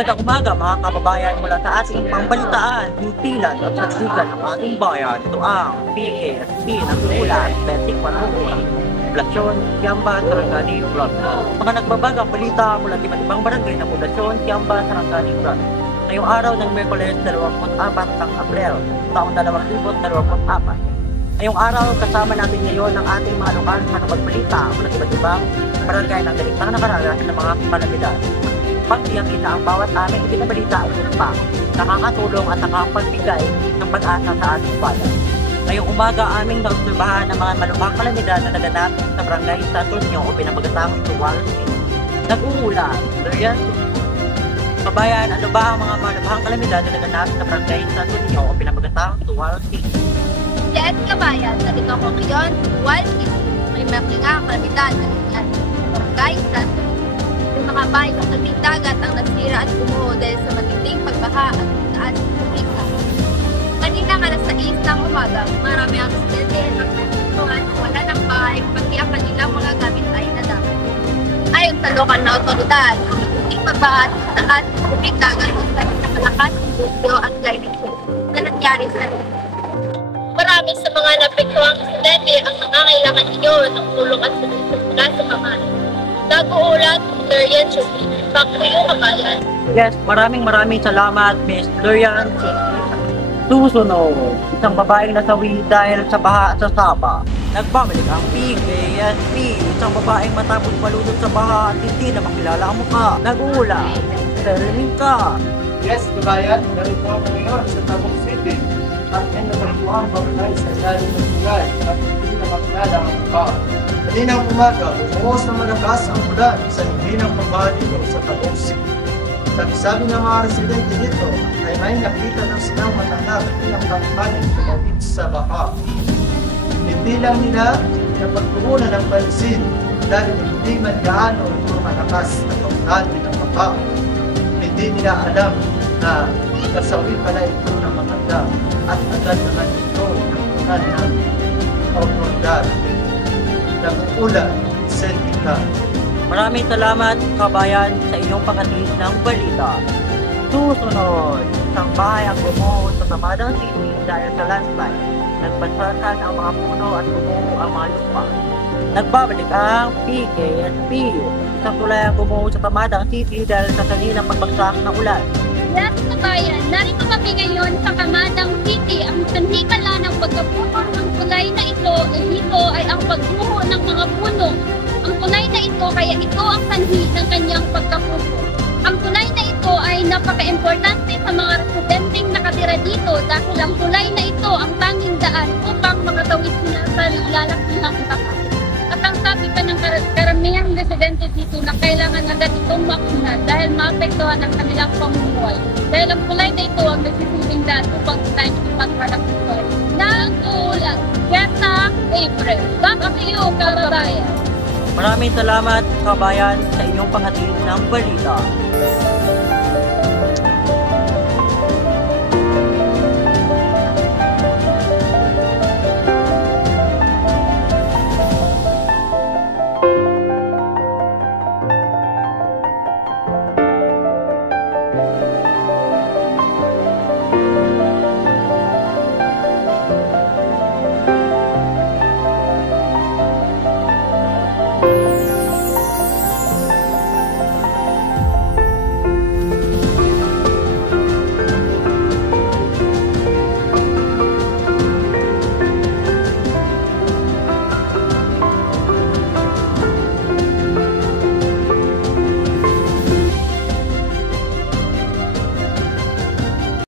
Magandang umaga mga kababayan mula sa ating pambalitaan, hintilan at saksikan ng ating bayan. Ito ang PSP ng ulat, Basic Panukulang, Poblasyon, Kiamba, Sarangani, Vlog. Mga nagbabagang balita mula sa iba't ibang barangay ng Poblasyon, Kiamba, Sarangani, Vlog. Ngayong araw ng Miyerkules 24 ng Abril, taong 2024. Ngayong araw, kasama natin ngayon ang ating mga lokal na nagbalita mula sa iba't ibang barangay ng ganitang nakaranas ng mga kalamidad. Pagtiyakita ang bawat aming ipinabalita ay pa, nakakatulong at nakapagbigay ng pag-asa sa ating bayan. Ngayong umaga aming naobserbahan ng mga malubhang kalamidad na naganap sa barangay sa Tunyo o pinamagatang Tuwal City. Nag-uula, Durian. Kabayan, ano ba ang mga malubhang kalamidad na naganap sa barangay sa Tunyo o pinamagatang Tuwal City? Yes, kabayan, narito ko ngayon, Tuwal City. May makingang kalamidad na nangyari sa barangay sa Tunyo. Yung mga bahay sa tabing dagat ang nasira at bumuo dahil sa matinding pagbaha at taas ng tubig. Kaninang alas 6 ng umaga, marami ang residente at nagtutuan wala ng bahay pati ang kanilang mga gamit ay nadamay. Ayon sa lokal na otoridad, ang matinding pagbaha at taas ng tubig dagat ay napalakas ng bugyo at lightning na nangyari sa lugar. Marami sa mga napektuang residente ang nangangailangan ngayon ng tulong at solusyon mula sa pamahalaan. Nag-uulat, Durian Chupi, Pakuyo, Kabayan. Yes, maraming salamat, Miss Durian Chupi. Susunod, isang babaeng nasawi dahil sa baha sa Saba. Nagbabalik ang PKSP, isang babaeng matapos malunod sa baha at hindi na makilala ang mukha. Nag-uulat, Sterling ka. Yes, kabayan, narito ako ngayon sa Tabuk City at may nabaguang babae sa ilalim ng tulay at hindi na makilala ang mukha. Kaninang umaga, bumuhos na malakas ang ulan sa hindi ng pagbaha dito sa Tabuk City. Sabi ng mga residente dito ay may nakita ng silang matanda at ilang kampanin tumawid sa baha. Hindi lang nila napagkukunan ng pansin dahil hindi man gaano ito malakas na pagdali ng baha. Hindi nila alam na kasawi pala ito ng matanda at agad naman ito ng ng otoridad. Nag-uulat, Sendika. Maraming salamat, kabayan, sa inyong paghatid ng balita. Susunod, isang bahay ang bumuo sa Tamadang City dahil sa landslide. Nagbasakan ang mga puno at bumuo ang mga lupa. Nagbabalik ang PKSP. Isang tulay ang bumuo sa Tamadang City dahil sa kanilang pagbagsak ng ulan. Yes, kabayan, narito kami ngayon sa Tamadang City. Ang sanhi pala ng pagkapuno ng tulay na ito ay ang pagbuho ng mga puno. Ang tulay na ito, kaya ito ang sanhi ng kanyang pagkapuno. Ang tulay na ito ay napaka-importante sa mga residenteng nakatira dito dahil ang tulay na ito ang tanging daan upang makatawid sila sa lalakihang baha. At ang sabi pa ng karamihang residente dito na kailangan agad itong makuna dahil maapektuhan ang kanilang pamumuhay. Dahil ang tulay na ito ang nagsisilbing daan upang tayo ipagwalang buhay. Nag-uulat, Greta April. Back to you, kababayan. Maraming salamat, kabayan, sa inyong paghatid ng balita.